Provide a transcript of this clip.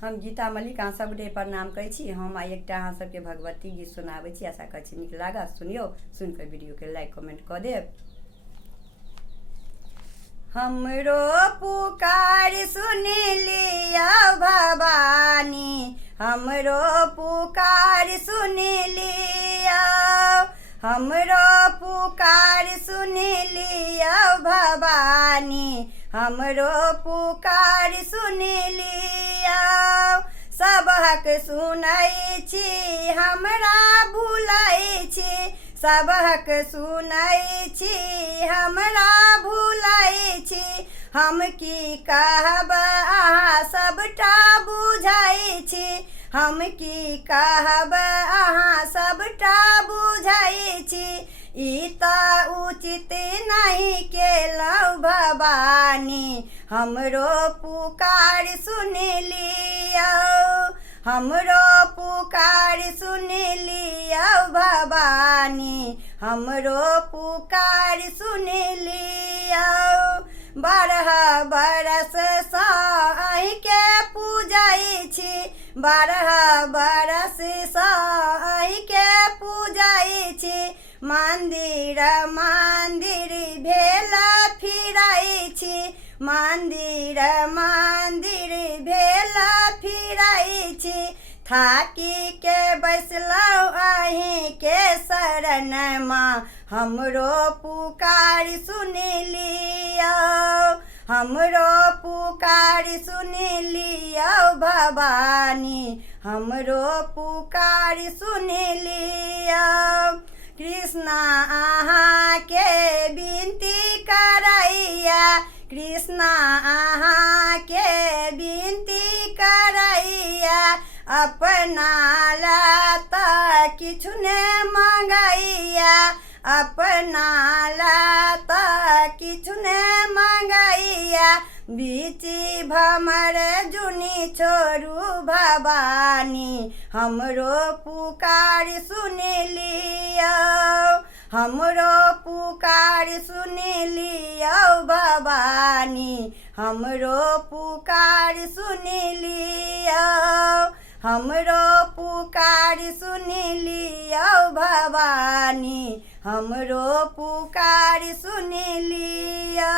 हम गीता मलिक अहाँ सबके प्रणाम करै छी। हम आइ एकटा अहाँ सबके भगवती गीत सुनाबै छी। आशा करै छी नीक लागत। सुनियो, सुनिकऽ वीडियोके लाइक कमेंट कऽ देब। हमरो पुकार सुन लिया भवानी, हमरो पुकार सुन लिया, हमरो पुकार सुन लिया भवानी, हमरो पुकार सुन लिया। सबहक सुनै छी हमरा भुलै छी, सबहक सुनै छी हमरा भुलै छी। हम की कहब अहाँ सबटा बुझै छी, हम की कहब अहाँ सबटा बुझै छी। ई तऽ उचित नहीं केलहुँ भवानी, हमरो पुकार सुन लियौ, हमरो पुकार सुन लियौ भवानी, हमरो पुकार सुन लियौ। बारह बरससँ अहिंके पूजै छी, बारह बरससँ अहिंके पूजै छी। मन्दिर मन्दिर भेल फिरै छी, मन्दिर मन्दिर भेल फिरै छी। थाकी के बैसलहुँ अहिंके शरणमा, हमरो पुकार सुन लियौ, हमरो पुकार सुन लियौ भवानी, हमरो पुकार सुन लियौ। कृष्णा अहाँके विनती करैया, कृष्णा अहाँके विनती करैया। अपना ला तऽ किछु नहि मंगैया, अपना ला तऽ किछु नहि मंगैया। बीची भमर जुनी छोड़ू भवानी, हमरो पुकार सुन लियौ, हमरो पुकार सुन लियौ भवानी, हमरो पुकार सुन लियौ, हमरो पुकार सुन लियौ भवानी, हमरो पुकार सुन लियौ।